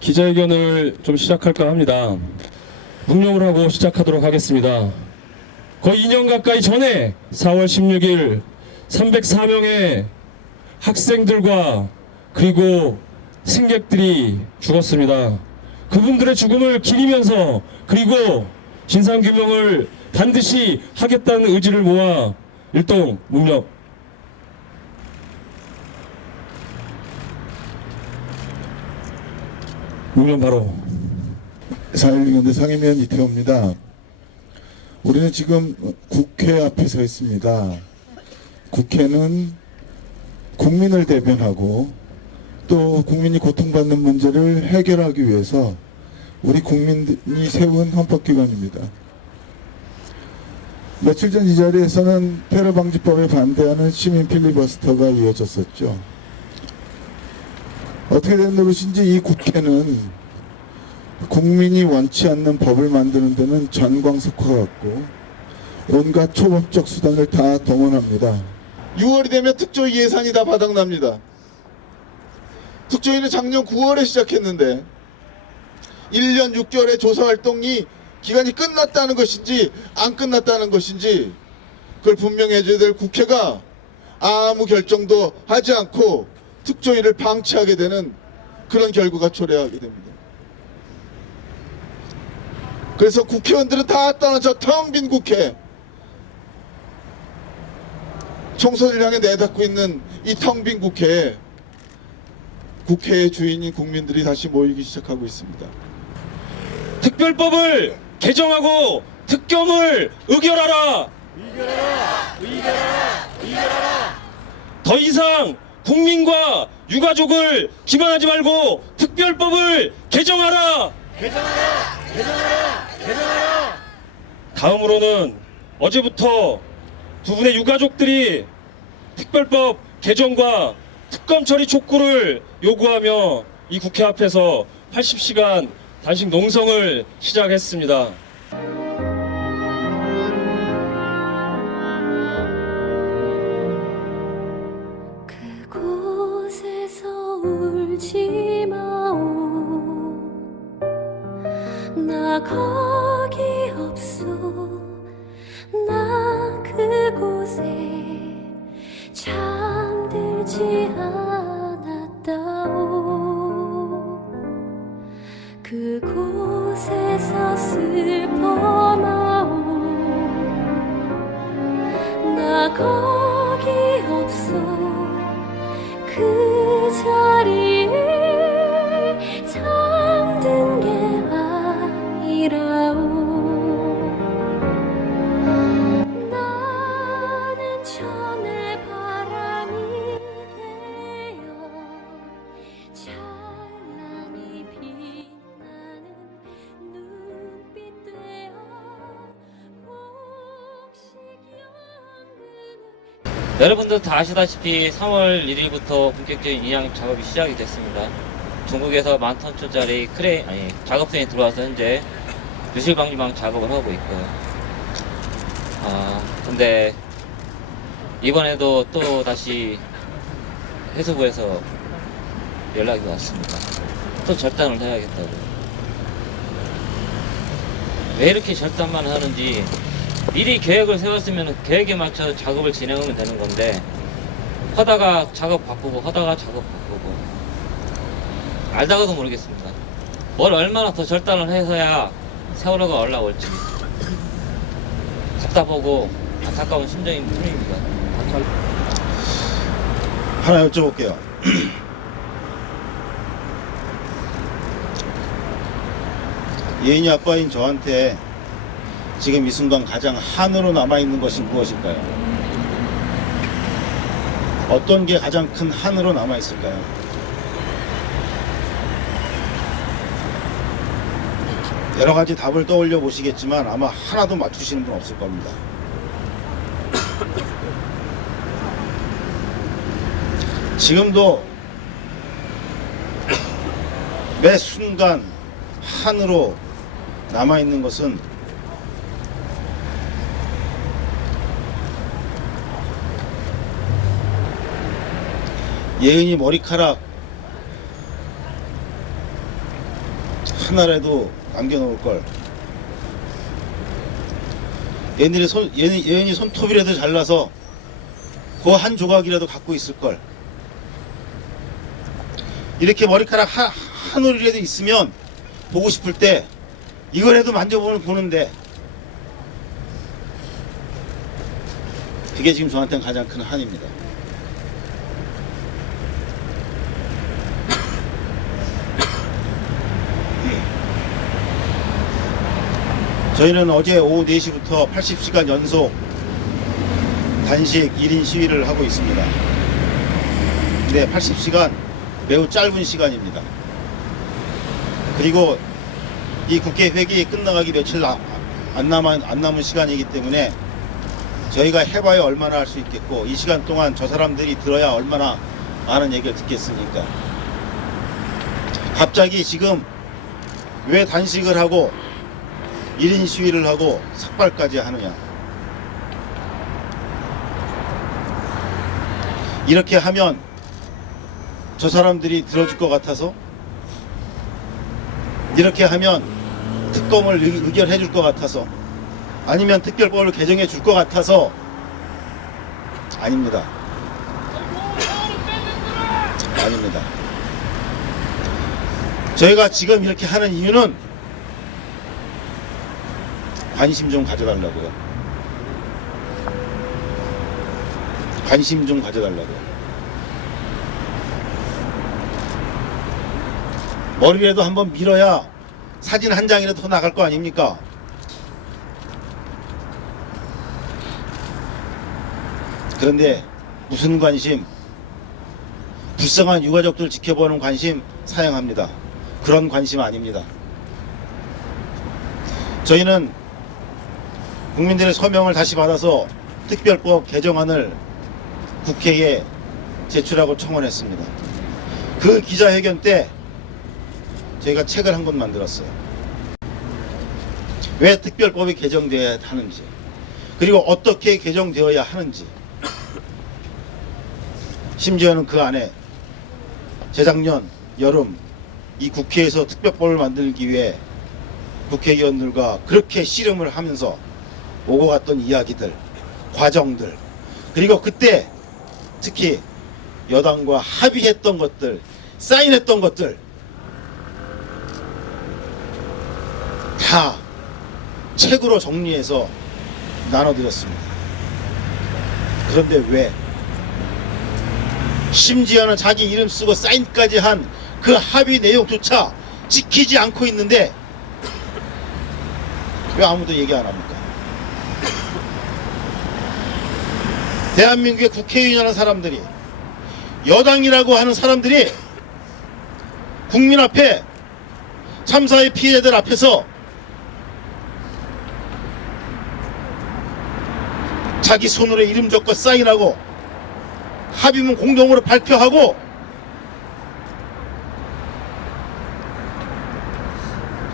기자회견을 좀 시작할까 합니다. 묵념을 하고 시작하도록 하겠습니다. 거의 2년 가까이 전에 4월 16일 304명의 학생들과 그리고 승객들이 죽었습니다. 그분들의 죽음을 기리면서 그리고 진상규명을 반드시 하겠다는 의지를 모아 일동 묵념 묵념 바로 사회연대 상임위원 이태호입니다. 우리는 지금 국회 앞에 서 있습니다. 국회는 국민을 대변하고 또 국민이 고통받는 문제를 해결하기 위해서 우리 국민이 세운 헌법기관입니다. 며칠 전 이 자리에서는 테러 방지법에 반대하는 시민 필리버스터가 이어졌었죠. 어떻게 된 것인지 이 국회는 국민이 원치 않는 법을 만드는 데는 전광석화 같고 온갖 초법적 수단을 다 동원합니다. 6월이 되면 특조위 예산이 다 바닥납니다. 특조위는 작년 9월에 시작했는데 1년 6개월의 조사 활동이 기간이 끝났다는 것인지 안 끝났다는 것인지 그걸 분명히 해줘야 될 국회가 아무 결정도 하지 않고 특조위를 방치하게 되는 그런 결과가 초래하게 됩니다. 그래서 국회의원들은 다 떠나서 텅 빈 국회 총선을 향해 내닫고 있는 이 텅 빈 국회에 국회의 주인인 국민들이 다시 모이기 시작하고 있습니다. 특별법을 개정하고 특검을 의결하라. 더 이상 국민과 유가족을 기만하지 말고 특별법을 개정하라. 다음으로는 어제부터 두 분의 유가족들이 특별법 개정과 특검 처리 촉구를 요구하며 이 국회 앞에서 80시간 단식 농성을 시작했습니다. 울지 마오 나 거 여러분들 다 아시다시피 3월 1일부터 본격적인 이양 작업이 시작이 됐습니다. 중국에서 만 톤짜리 크레인, 아니, 작업船이 들어와서 현재 유실방지망 작업을 하고 있고요. 아, 근데 이번에도 또 다시 해수부에서 연락이 왔습니다. 또 절단을 해야겠다고. 왜 이렇게 절단만 하는지 미리 계획을 세웠으면 계획에 맞춰서 작업을 진행하면 되는 건데 하다가 작업 바꾸고 하다가 작업 바꾸고 알다가도 모르겠습니다. 뭘 얼마나 더 절단을 해서야 세월호가 올라올지 답답하고 안타까운 심정인 뿐입니다. 하나 여쭤볼게요. 예인이 아빠인 저한테 지금 이 순간 가장 한으로 남아있는 것이 무엇일까요? 어떤 게 가장 큰 한으로 남아있을까요? 여러 가지 답을 떠올려 보시겠지만 아마 하나도 맞추시는 분 없을 겁니다. 지금도 매 순간 한으로 남아있는 것은 예은이 머리카락 하나라도 남겨놓을 걸. 얘네들이 손, 얘네, 얘네 손톱이라도 잘라서 그 한 조각이라도 갖고 있을 걸. 이렇게 머리카락 한, 한 올이라도 있으면 보고 싶을 때 이거라도 만져보는 보는데 그게 지금 저한테는 가장 큰 한입니다. 저희는 어제 오후 4시부터 80시간 연속 단식 1인 시위를 하고 있습니다. 근데 80시간 매우 짧은 시간입니다. 그리고 이 국회 회기 끝나가기 며칠 나- 안 남은, 안 남은 시간이기 때문에 저희가 해봐야 얼마나 할 수 있겠고 이 시간 동안 저 사람들이 들어야 얼마나 많은 얘기를 듣겠습니까? 갑자기 지금 왜 단식을 하고 1인 시위를 하고 삭발까지 하느냐 이렇게 하면 저 사람들이 들어줄 것 같아서 이렇게 하면 특검을 의- 의결해 줄 것 같아서 아니면 특별법을 개정해 줄 것 같아서 아닙니다. 아닙니다. 저희가 지금 이렇게 하는 이유는 관심 좀 가져달라고요. 관심 좀 가져달라고요. 머리라도 한번 밀어야 사진 한 장이라도 더 나갈 거 아닙니까? 그런데 무슨 관심? 불쌍한 유가족들 지켜보는 관심 사양합니다. 그런 관심 아닙니다. 저희는 국민들의 서명을 다시 받아서 특별법 개정안을 국회에 제출하고 청원했습니다. 그 기자회견 때 저희가 책을 한 권 만들었어요. 왜 특별법이 개정되어야 하는지, 그리고 어떻게 개정되어야 하는지, 심지어는 그 안에 재작년 여름 이 국회에서 특별법을 만들기 위해 국회의원들과 그렇게 씨름을 하면서 오고 갔던 이야기들, 과정들, 그리고 그때 특히 여당과 합의했던 것들, 사인했던 것들 다 책으로 정리해서 나눠드렸습니다. 그런데 왜? 심지어는 자기 이름 쓰고 사인까지 한 그 합의 내용조차 지키지 않고 있는데 왜 아무도 얘기 안 합니까? 대한민국의 국회의원이라는 사람들이 여당이라고 하는 사람들이 국민 앞에 참사의 피해자들 앞에서 자기 손으로 이름 적고 사인하고 합의문 공동으로 발표하고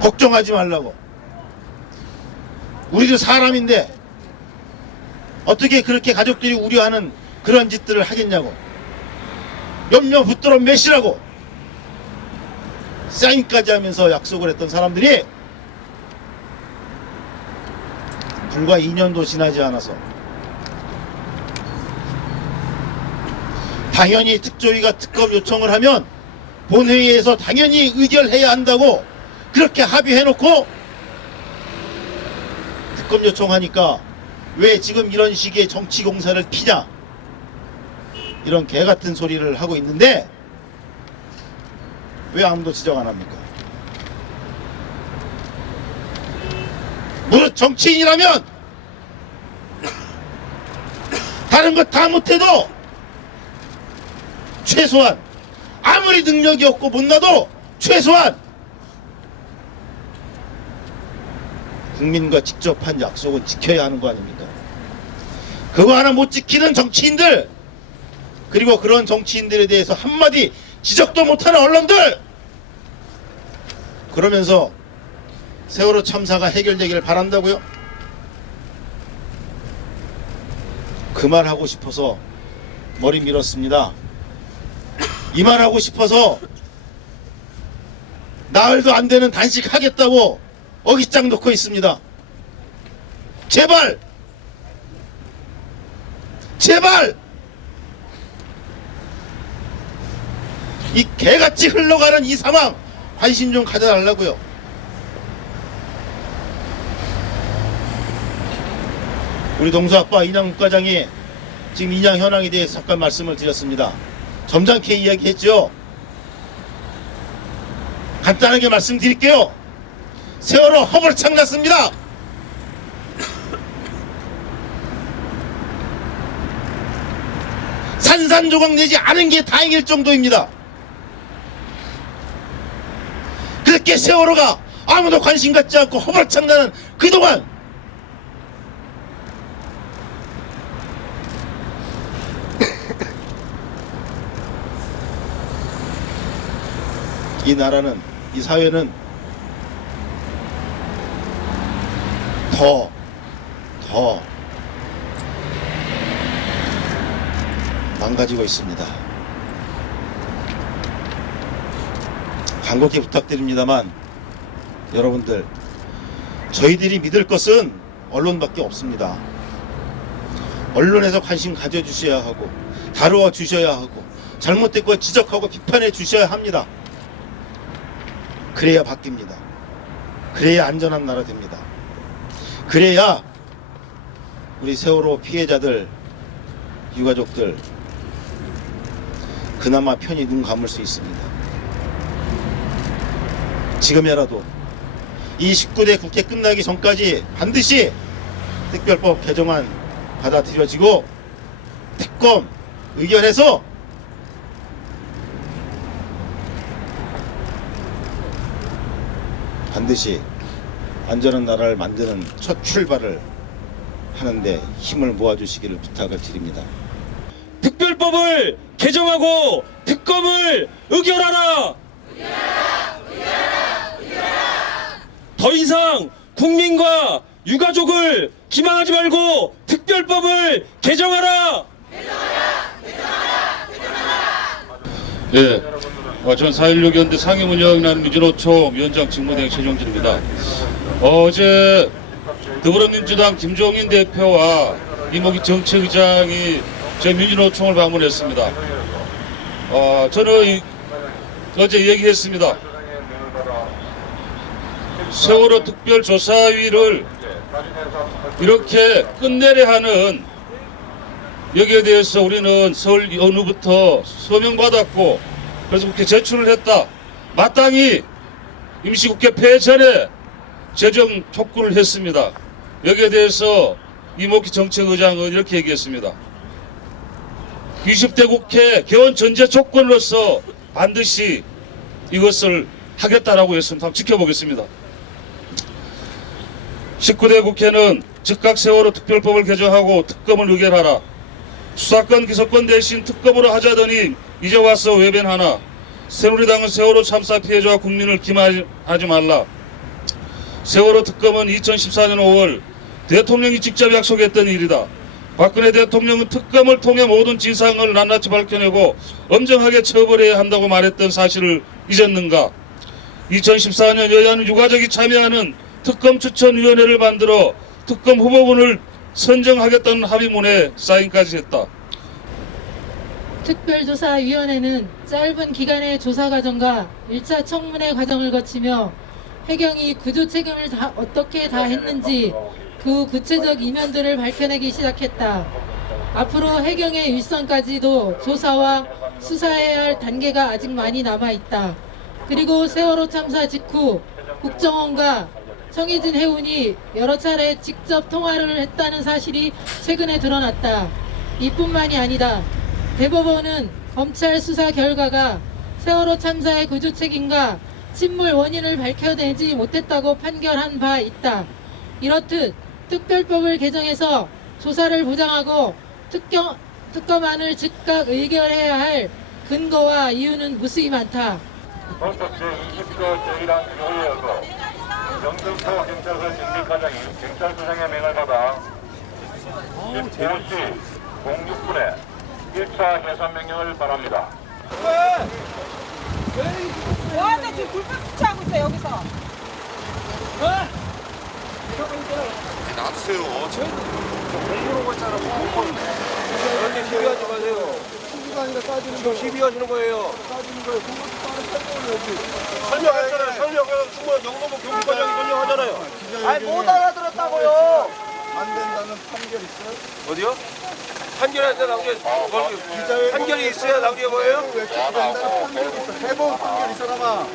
걱정하지 말라고. 우리도 사람인데 어떻게 그렇게 가족들이 우려하는 그런 짓들을 하겠냐고. 염려 붙들어 매시라고. 사인까지 하면서 약속을 했던 사람들이 불과 2년도 지나지 않아서. 당연히 특조위가 특검 요청을 하면 본회의에서 당연히 의결해야 한다고 그렇게 합의해놓고 특검 요청하니까 왜 지금 이런 식의 정치 공사를 피냐 이런 개 같은 소리를 하고 있는데 왜 아무도 지적 안 합니까? 무릇 정치인이라면 다른 것 다 못해도 최소한 아무리 능력이 없고 못나도 최소한 국민과 직접 한 약속은 지켜야 하는 거 아닙니까? 그거 하나 못 지키는 정치인들 그리고 그런 정치인들에 대해서 한마디 지적도 못하는 언론들 그러면서 세월호 참사가 해결되기를 바란다고요? 그 말 하고 싶어서 머리 밀었습니다. 이 말 하고 싶어서 나흘도 안 되는 단식 하겠다고 어깃장 놓고 있습니다. 제발! 제발! 이 개같이 흘러가는 이 상황 관심 좀 가져달라고요. 우리 동수 아빠 인양 국과장이 지금 인양 현황에 대해서 잠깐 말씀을 드렸습니다. 점잖게 이야기했죠. 간단하게 말씀드릴게요. 세월호 허벌창 났습니다. 산산조각 내지 않은 게 다행일 정도입니다. 그렇게 세월호가 아무도 관심 갖지 않고 허벌창 나는 그동안 이 나라는 이 사회는 더, 더 망가지고 있습니다. 간곡히 부탁드립니다만 여러분들 저희들이 믿을 것은 언론밖에 없습니다. 언론에서 관심 가져주셔야 하고 다루어 주셔야 하고 잘못된 걸 지적하고 비판해 주셔야 합니다. 그래야 바뀝니다. 그래야 안전한 나라 됩니다. 그래야 우리 세월호 피해자들, 유가족들 그나마 편히 눈 감을 수 있습니다. 지금이라도 이 19대 국회 끝나기 전까지 반드시 특별법 개정안 받아들여지고 특검 의결해서 반드시 안전한 나라를 만드는 첫 출발을 하는데 힘을 모아주시기를 부탁을 드립니다. 특별법을 개정하고 특검을 의결하라. 더 이상 국민과 유가족을 기망하지 말고 특별법을 개정하라. 예. 어, 전 4.16 연대 상임운영하는 민주노총 위원장 직무대행 최종진입니다. 어제 더불어민주당 김종인 대표와 이모기 정책의장이 제 민주노총을 방문했습니다. 어, 저는 이- 어제 얘기했습니다. 세월호 특별조사위를 이렇게 끝내려 하는 여기에 대해서 우리는 서울 연후부터 서명받았고 그래서 국회 제출을 했다. 마땅히 임시국회 폐 전에 재정 촉구를 했습니다. 여기에 대해서 이목희 정책의장은 이렇게 얘기했습니다. 20대 국회 개원 전제 조건으로서 반드시 이것을 하겠다라고 했습니다. 한번 지켜보겠습니다. 19대 국회는 즉각 세월호 특별법을 개정하고 특검을 의결하라. 수사권 기소권 대신 특검으로 하자더니 이제 와서 외변하나 새누리당은 세월호 참사 피해자와 국민을 기만하지 말라 세월호 특검은 2014년 5월 대통령이 직접 약속했던 일이다 박근혜 대통령은 특검을 통해 모든 진상을 낱낱이 밝혀내고 엄정하게 처벌해야 한다고 말했던 사실을 잊었는가 2014년 여야는 유가족이 참여하는 특검 추천위원회를 만들어 특검 후보군을 선정하겠다는 합의문에 사인까지 했다. 특별조사위원회는 짧은 기간의 조사 과정과 1차 청문회 과정을 거치며 해경이 구조 책임을 다 어떻게 다 했는지 그 구체적 이면들을 밝혀내기 시작했다. 앞으로 해경의 일선까지도 조사와 수사해야 할 단계가 아직 많이 남아 있다. 그리고 세월호 참사 직후 국정원과 정의진 해운이 여러 차례 직접 통화를 했다는 사실이 최근에 드러났다. 이뿐만이 아니다. 대법원은 검찰 수사 결과가 세월호 참사의 구조 책임과 침몰 원인을 밝혀내지 못했다고 판결한 바 있다. 이렇듯 특별법을 개정해서 조사를 보장하고 특경, 특검안을 즉각 의결해야 할 근거와 이유는 무수히 많다. 헌법 제20조 제1항 조에 의거 영등포 경찰서 경비과장이 경찰서장의 명을 받아 15시 06분에 1차 해산 명령을 바랍니다. 뭐하는데 지금 불법 주차하고 그렇게 시비하지 마세요. 시비가 아니라 따지는 거 시비하시는 거예요. 따지는 거예요. 설명했잖아요. 설명해서 충분히 영로부 경비과장이 설명하잖아요. 아니 못 알아들었다고요. 안 된다는 판결 있어요? 어디요? 판결할 때 나오게 거기 판결이 있어야 나오게 뭐예요? 된다는 판결 있어. 대법원 판결 있어 나마.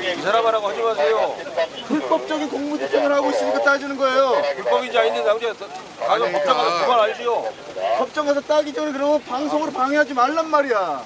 이 사람하라고 하지 마세요. 불법적인 공무집행을 하고 있으니까 따지는 거예요. 불법인지 아닌지 나오게 가서 법정 가서 그만 알지요. 법정 가서 따기 전에 그러면 방송으로 방해하지 말란 말이야.